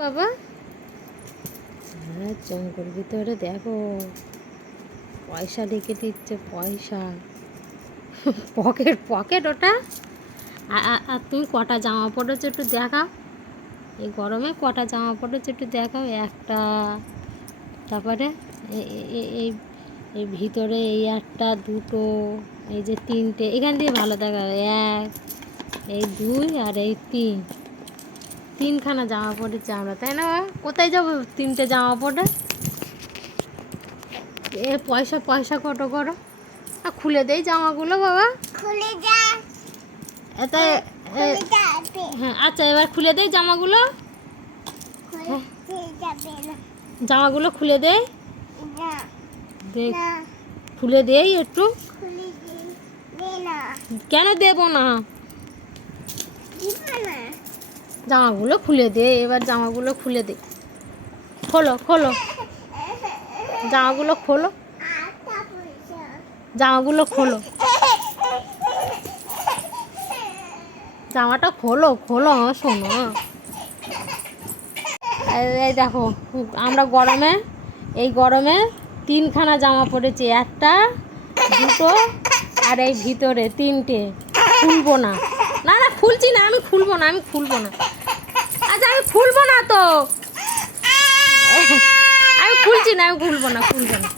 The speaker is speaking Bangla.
বাবা জঙ্গল ভিতরে দেখো পয়সা রেখে দিচ্ছে, পয়সা পকেট পকেট ওটা। আর তুমি কটা জামা পড়েছো একটু দেখাও, এই গরমে কটা জামা পড়েছো একটু দেখাও। একটা, তারপরে এই এই ভিতরে এই একটা, দুটো, এই যে তিনটে, এখান দিয়ে ভালো দেখা যাবে। এক, এই দুই, আর এই তিন, তিনখানা জামা পড়েছি আমরা, তাই না? কোথায় যাবো তিনটে জামা পরে? এ পয়সা পয়সা কত করো? খুলে দেই জামাগুলো বাবা, খুলে যা এতে। হ্যাঁ আচ্ছা, এবার খুলে দেই জামাগুলো। জামাগুলো খুলে দেই, দেখ খুলে দেই একটু। কেন দেব না? জামাগুলো খুলে দে, এবার জামাগুলো খুলে দে। খোলো খোলো, জামাগুলো খোলো, জামাগুলো খোলো, জামাটা খোলো খোলো শোনো। এই দেখো আমরা গরমে, এই গরমে তিনখানা জামা পরেছি, একটা, দুটো, আর এই ভিতরে তিনটে। খুলবো না, না না খুলছি না, আমি খুলবো না, আমি খুলবো না। আচ্ছা আমি খুলবো না তো, আমি খুলছি না, আমি খুলবো না, খুলবো না।